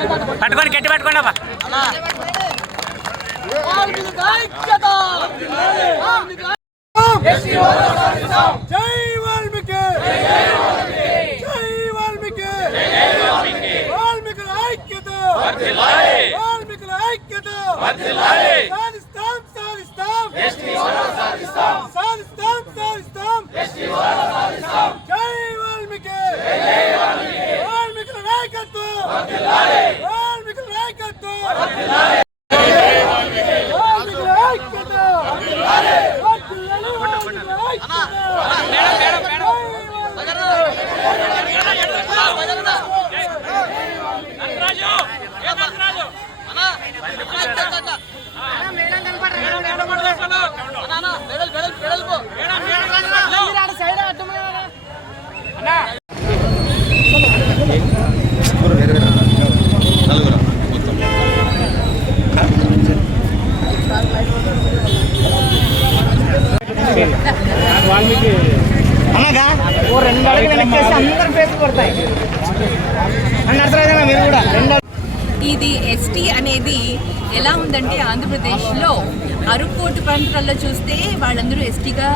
పట్టుకొని గట్టి పట్టుకోండి అబ్బా. జై వాల్మీకి. జై వాల్మీకి వాల్మీకుల ఐక్యత వాల్మీకుల ఐక్యత సాధిస్తాం సాధిస్తాం సాధిస్తాం సాధిస్తాం వాల్మీకి వాల్మీకుల నాయకత్వం వాల్మీకుల నాయకత్వం వాల్మీకుల ఐక్యత వర్ధిల్లాలి వాల్మీకుల ఐక్యత. ఓ రెండు అడుగులు వెనక్కేసి అందరు ఫేస్ కొడతాయి అని మీరు కూడా రెండు ఇది ఎస్టీ అనేది ఎలా ఉందంటే ఆంధ్రప్రదేశ్లో అరుకోటు ప్రాంతాల్లో చూస్తే వాళ్ళందరూ ఎస్టీగా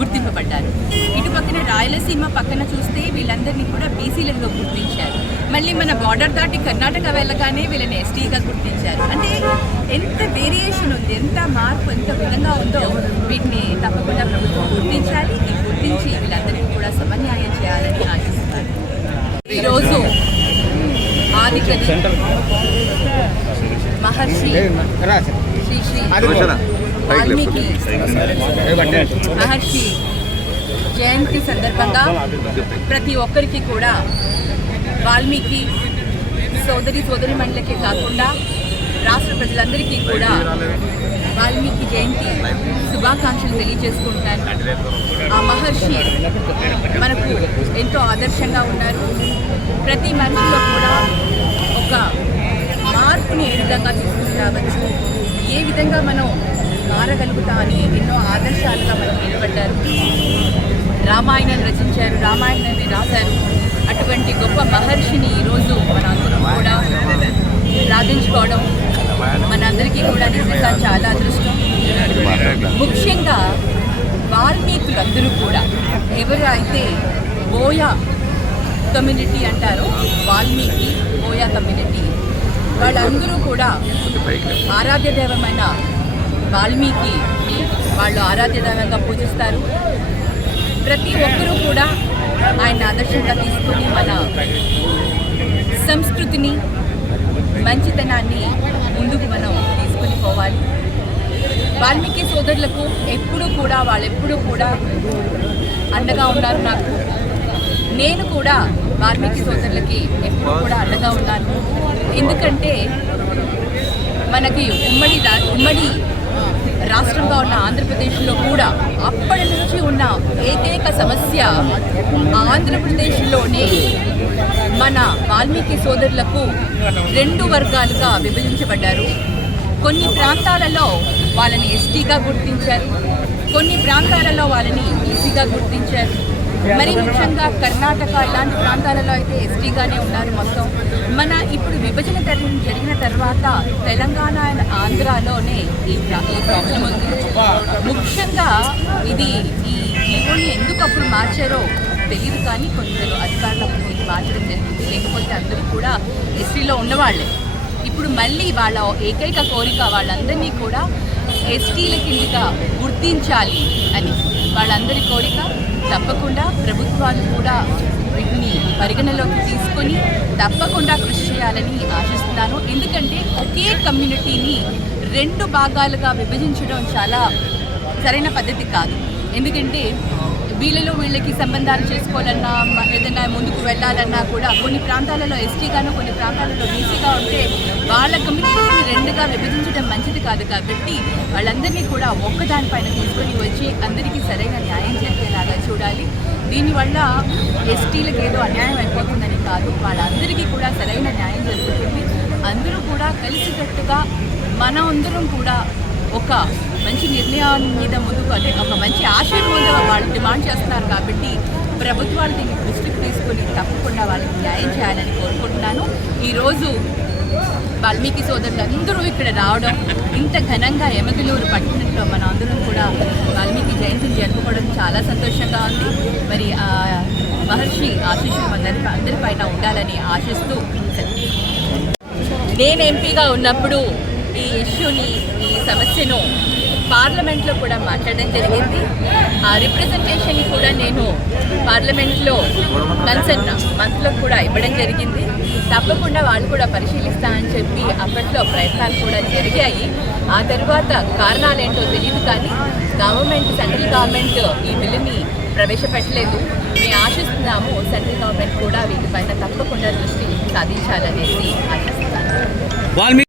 గుర్తింపబడ్డారు. ఇటు పక్కన రాయలసీమ పక్కన చూస్తే వీళ్ళందరినీ కూడా బీసీలలో గుర్తించారు. మళ్ళీ మన బార్డర్ దాటి కర్ణాటక వెళ్ళగానే వీళ్ళని ఎస్టీగా గుర్తించారు. అంటే ఎంత వేరియేషన్ ఉంది ఎంత మార్పు ఎంత విధంగా ఉందో వీటిని తప్పకుండా ప్రభుత్వం గుర్తించాలి. గుర్తించి వీళ్ళందరినీ కూడా సమన్యాయం చేయాలని ఆశిస్తున్నారు ఈరోజు మహర్షి. శ్రీ శ్రీ. వాల్మీకి. మహర్షి. జయంతి సందర్భంగా ప్రతి ఒక్కరికి కూడా వాల్మీకి సోదరి సోదరి మండలికే కాకుండా రాష్ట్ర ప్రజలందరికీ కూడా వాల్మీకి జయంతి శుభాకాంక్షలు తెలియజేసుకుంటాను. ఆ మహర్షి మనకు ఎంతో ఆదర్శంగా ఉన్నారు. ప్రతి మనిషిలో కూడా ఒక మార్పుని ఏ విధంగా తీసుకుని రావచ్చు? ఏ విధంగా మనం మారగలుగుతా అని ఎన్నో ఆదర్శాలుగా మనకు నిలబడ్డారు. రామాయణం రచించారు రామాయణాన్ని రాశారు. అటువంటి గొప్ప మహర్షిని ఈరోజు మనందరం కూడా ప్రార్థించుకోవడం మనందరికీ కూడా నిజంగా చాలా అదృష్టం. ముఖ్యంగా వాల్మీకులందరూ కూడా ఎవరు అయితే బోయా కమ్యూనిటీ అంటారో వాల్మీకి బోయా కమ్యూనిటీ. వాళ్ళందరూ కూడా ఆరాధ్య దైవమైన వాల్మీకి వాళ్ళు ఆరాధ్య దైవంగా పూజిస్తారు. ప్రతి ఒక్కరూ కూడా ఆయన ఆదర్శంగా తీసుకుని మన సంస్కృతిని మంచితనాన్ని ముందుకు మనం తీసుకుని పోవాలి. వాల్మీకి సోదరులకు ఎప్పుడూ కూడా వాళ్ళెప్పుడూ కూడా అండగా ఉన్నారు నాకు. నేను కూడా వాల్మీకి సోదరులకి ఎప్పుడూ కూడా అండగా ఉన్నాను. ఎందుకంటే మనకి ఉమ్మడి ఉమ్మడి రాష్ట్రంగా ఉన్న ఆంధ్రప్రదేశ్లో కూడా అప్పటి నుంచి ఉన్న ఏకైక సమస్య ఆంధ్రప్రదేశ్లోనే మన వాల్మీకి సోదరులకు రెండు వర్గాలుగా విభజించబడ్డారు. కొన్ని ప్రాంతాలలో వాళ్ళని ఎస్టీగా గుర్తించారు. కొన్ని ప్రాంతాలలో వాళ్ళని ఈసీగా గుర్తించారు. మరి ముఖ్యంగా కర్ణాటక ఇలాంటి ప్రాంతాలలో అయితే ఎస్టీగానే ఉన్నారు మొత్తం. మన ఇప్పుడు విభజన తరం జరిగిన తర్వాత తెలంగాణ అండ్ ఆంధ్రాలోనే ఈ ప్రాబ్లం ఉంది. ముఖ్యంగా ఇది ఈ జీవోని ఎందుకు మార్చారో తెలియదు కానీ కొందరు అధికారులు అప్పుడు దీన్ని మార్చడం జరిగింది. లేకపోతే అందరూ కూడా ఎస్టీలో ఉన్నవాళ్ళే ఇప్పుడు మళ్ళీ వాళ్ళ ఏకైక కోరిక వాళ్ళందరినీ కూడా ఎస్టీల కిందగా గుర్తించాలి అని. వాళ్ళందరి కోరిక తప్పకుండా ప్రభుత్వాలు కూడా వీటిని పరిగణలోకి తీసుకొని తప్పకుండా కృషి చేయాలని ఆశిస్తున్నాను. ఎందుకంటే ఒకే కమ్యూనిటీని రెండు భాగాలుగా విభజించడం చాలా సరైన పద్ధతి కాదు. ఎందుకంటే వీళ్ళలో వీళ్ళకి సంబంధాలు చేసుకోవాలన్నా ఏదైనా ముందుకు వెళ్ళాలన్నా కూడా కొన్ని ప్రాంతాలలో ఎస్టీగాను కొన్ని ప్రాంతాలలో బీసీగా ఉంటే వాళ్ళ కమ్యూనిటీని రెండుగా విభజించడం మంచిది కాదు కాబట్టి వాళ్ళందరినీ కూడా ఒక్కదానిపైన తీసుకొని వచ్చి అందరికీ సరైన న్యాయం దీనివల్ల ఎస్టీలకు ఏదో అన్యాయం అయిపోతుందని కాదు. వాళ్ళందరికీ కూడా సరైన న్యాయం జరుగుతుంది. అందరూ కూడా కలిసికట్టుగా మన అందరం కూడా ఒక మంచి నిర్ణయం మీద ముందుకు అంటే ఒక మంచి ఆశయం మీద వాళ్ళు డిమాండ్ చేస్తున్నారు కాబట్టి ప్రభుత్వాలు దీన్ని దృష్టికి తీసుకొని తప్పకుండా వాళ్ళకి న్యాయం చేయాలని కోరుకుంటున్నాను. ఈరోజు వాల్మీకి సోదరులు అందరూ ఇక్కడ రావడం ఇంత ఘనంగా ఎమగలూరు పట్టణంలో మన అందరం కూడా జయంతిని జరుపుకోవడం చాలా సంతోషంగా ఉంది. మరి ఆ మహర్షి ఆశీస్సులు అందరి అందరిపైన ఉండాలని ఆశిస్తూ నేను ఎంపీగా ఉన్నప్పుడు ఈ ఇష్యూని ఈ సమస్యను పార్లమెంట్లో కూడా మాట్లాడడం జరిగింది. ఆ రిప్రజెంటేషన్ కూడా నేను పార్లమెంట్లో కన్సర్న్ మంత్లో కూడా ఇవ్వడం జరిగింది. తప్పకుండా వాళ్ళు కూడా పరిశీలిస్తా అని చెప్పి అప్పట్లో ప్రయత్నాలు కూడా జరిగాయి. ఆ తర్వాత కారణాలేంటో తెలియదు కానీ గవర్నమెంట్ సెంట్రల్ గవర్నమెంట్ ఈ బిల్లుని ప్రవేశపెట్టలేదు. మేము ఆశిస్తున్నాము సెంట్రల్ గవర్నమెంట్ కూడా వీటిపైన తప్పకుండా దృష్టి సాధించాలనేసి ఆశిస్తున్నాను.